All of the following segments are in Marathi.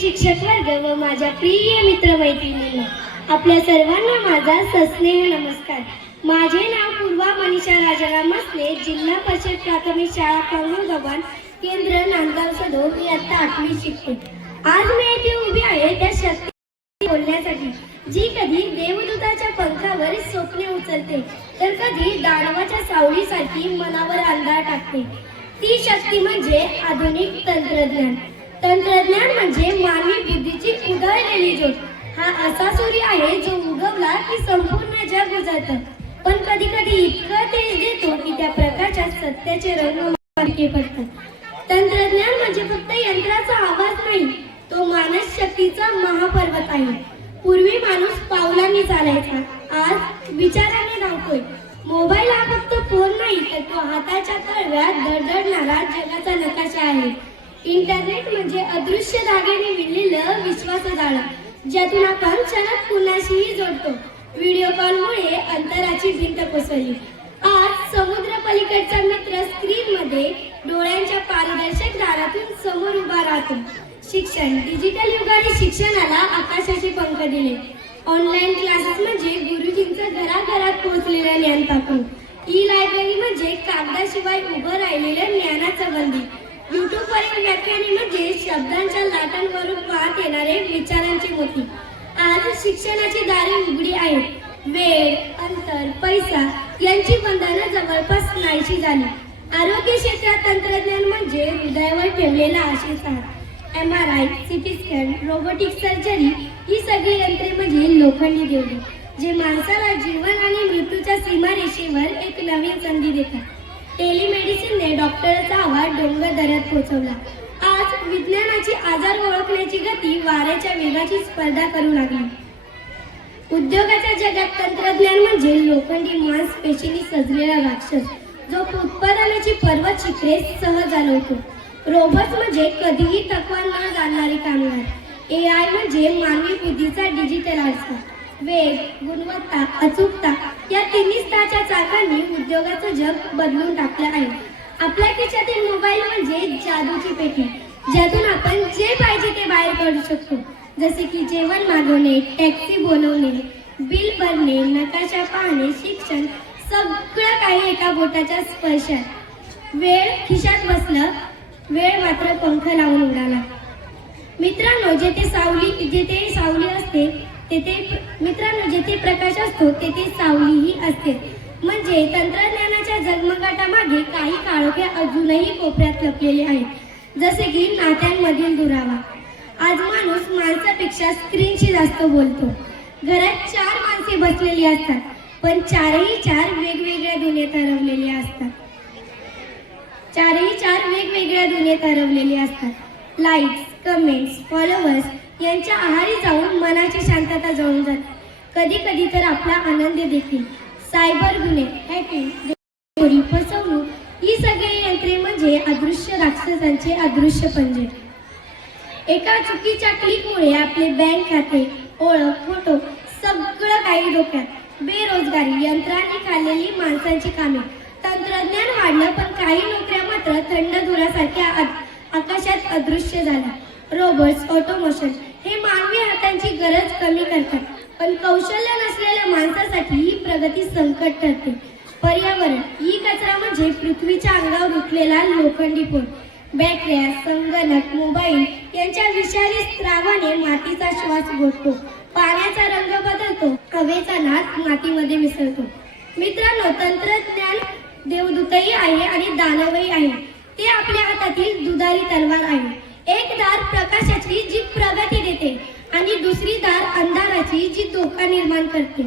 शिक्षक वर्ग व माझ्या प्रिय मित्रमैत्रिणींनो, आपल्या सर्वांना माझा सस्नेह नमस्कार। माझे नाव पूर्वा मनीषा राजाराम मसले, जिल्हा परिषद प्राथमिक शाळा पांगुळगव्हाण केंद्र नांदगाव सदो। मी आता 8वी शिकते। आज मी येथे उभी आहे त्या शक्ती बोलण्यासाठी, जी कधी देवदूताच्या पंखावर स्वप्ने उचलते तर कधी दानवाच्या सावलीसारखी मनावर अंधार टाकते। ती शक्ती म्हणजे आधुनिक तंत्रज्ञान। तंत्रज्ञान म्हणजे मानवी बुद्धीची उधळलेली ज्योत। हा असा सूर्य आहे जो उगवला की संपूर्ण जग उजळतं, पण कधी कधी इतकं तेज देतो की त्या प्रकाशात सत्याचे रंग मागे पडतात। तंत्रज्ञान म्हणजे फक्त यंत्राचा आवाज नाही, तो मानस शक्तीचा महापर्वत आहे। पूर्वी माणूस पावलांनी चालायचा, आज विचाराने धावतोय। मोबाईल हा फक्त फोन नाही, तर तो हाताच्या तळव्यात धडधडणारा जगाचा नकाशा आहे। इंटरनेट म्हणजे अदृश्य धाग्याने विणलेलं विश्वाचं जाळं, ज्यातून आपण क्षणात कुणाशीही जोडतो। व्हिडिओ कॉलमुळे अंतराची भिंत कोसळली। आज समुद्र पलीकडचा मित्र स्क्रीन मध्ये डोळ्यांच्या पारदर्शक दारातून समोर उभा राहतो। शिक्षण डिजिटल युगाने शिक्षणाला आकाशाचे पंख दिले। ऑनलाईन क्लासेस म्हणजे गुरुजींचं घराघरात पोहोचलेलं ज्ञान पाखरू। ई लायब्ररी म्हणजे कागदाशिवाय उभं राहिलेलं ज्ञानाचं बंदी। युट्यूबवरील व्याख्याने म्हणजे शब्दांच्या लाटांवरून वाहत येणारे विचारांची मोती। आज शिक्षणाची दारे उघडी आहेत। वेळ, अंतर, पैसा यांची बंधनं जवळपास नाहीशी झाली। आरोग्य क्षेत्रात तंत्रज्ञान म्हणजे हृदयावर ठेवलेला आशेचा हात। MRI, CT scan, robotic surgery ही सगळी यंत्रे म्हणजे लोखंडी देवडी, जे माणसाला जीवन आणि मृत्यूच्या सीमारेषेवर एक नवीन संधी देतात। टेलिमेडिसिनने डॉक्टरचा आवाज डोंगर दऱ्यात पोहोचवला। आज विज्ञानाची आजार ओळखण्याची गती वाऱ्याच्या वेगाची स्पर्धा करू लागली। उद्योगाच्या जगात तंत्रज्ञान म्हणजे लोखंडी मांसपेशींनी सजलेला राक्षस, जो उत्पादनाची पर्वत शिखरे सहज चालवतो। रोबोट्स म्हणजे कधीही थकवा न जाणणारी कामगार। AI म्हणजे मानवी बुद्धीचा डिजिटल आरसा। वेग, गुणवत्ता, अचूकता या तिन्ही स्तराच्या चाकांनी उद्योगाचं जग बदलून टाकलं आहे। आपल्या खिशातील मोबाईल म्हणजे जादूची पेटी, ज्यातून आपण जे पाहिजे ते बाहेर काढू शकतो, जसे की जेवण मागवणे, टॅक्सी बोलवणे, बिल भरणे, नकाशा पाहणे, शिक्षण, सगळं काही एका बोटाच्या स्पर्शात। वेळ खिशात बसलं, वेळ मात्र पंख लावून उडाला। मित्रांनो, जेथे सावली असते जेथे प्रकाश असतो तेथे सावलीही असते। म्हणजे तंत्रज्ञानाच्या जगमगाटामागे काही काळोखे अजूनही कोपऱ्यात लपलेले आहेत, जसे की नात्यांमधील दुरावा। आज माणूस माणसापेक्षा स्क्रीनशी जास्त बोलतो। घरात 4 माणसे बसलेली असतात, पण चारही चार वेगवेगळ्या दुनियेत हरवलेली असतात। लाईक्स, कमेंट्स, फॉलोअर्स यांच्या आहारी जाऊन मनाची शांतता जळून जाते। कधी कधी तर आपला आनंद देखील। सायबर गुन्हे, हॅकिंग, चोरी, फसवणूक ही सगळी यंत्रे म्हणजे अदृश्य राक्षसांचे अदृश्य पंजे। एका चुकीच्या क्लिकमुळे आपले बँक खाते, ओळख, फोटो सगळं काही धोक्यात। बेरोजगारी, यंत्रांनी खाल्लेली माणसांची कामे। तंत्रज्ञान वाढलं, पण काही नोकऱ्या मात्र थंड धुरासारख्या आकाशात अदृश्य झाल्या। रोबोट्स, ऑटोमेशन हे मानवी हातांची गरज कमी करतात, पण कौशल्य नसलेल्या माणसासाठी ही प्रगती संकट ठरते। पर्यावरण ही कचरा म्हणजे पृथ्वीच्या अंगावर उठलेला लोखंडी पोत। बॅटऱ्या, संगणक, मोबाईल यांच्या विषारी स्रावाने मातीचा श्वास घोटतो, पाण्याचा रंग बदलतो, हवेचा नाद मातीमध्ये मिसळतो। मित्रांनो, तंत्रज्ञान देवदूतही आहे आणि दानवही आहे। ते आपल्या हातातील दुधारी तलवार आहे। एक दार प्रकाशाची जी प्रगती देते आणि दुसरी दार अंधाराची जी धोका निर्माण करते।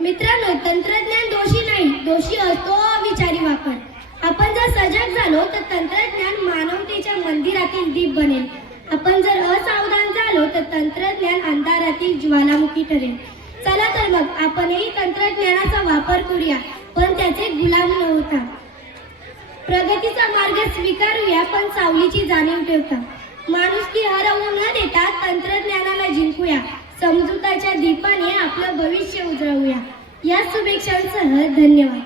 मित्रांनो, तंत्रज्ञान दोषी नाही, दोषी असतो अविचारी वापर। आपण जर सजग झालो तर तंत्रज्ञान मानवतेच्या मंदिरातील दीप बनेल। आपण जर असावधान झालो तर तंत्रज्ञान अंधारातील ज्वालामुखी ठरेल। चला तर मग आपणही तंत्रज्ञानाचा वापर करूया, पण त्याचे गुलाम न होता। प्रगतीचा मार्ग स्वीकारूया, पण सावलीची जाणीव ठेवता। माणुसकी हरवू न देता तंत्रज्ञानाला जिंकूया। समजुताच्या दीपाने आपलं भविष्य उजळवूया। या शुभेच्छांसह धन्यवाद।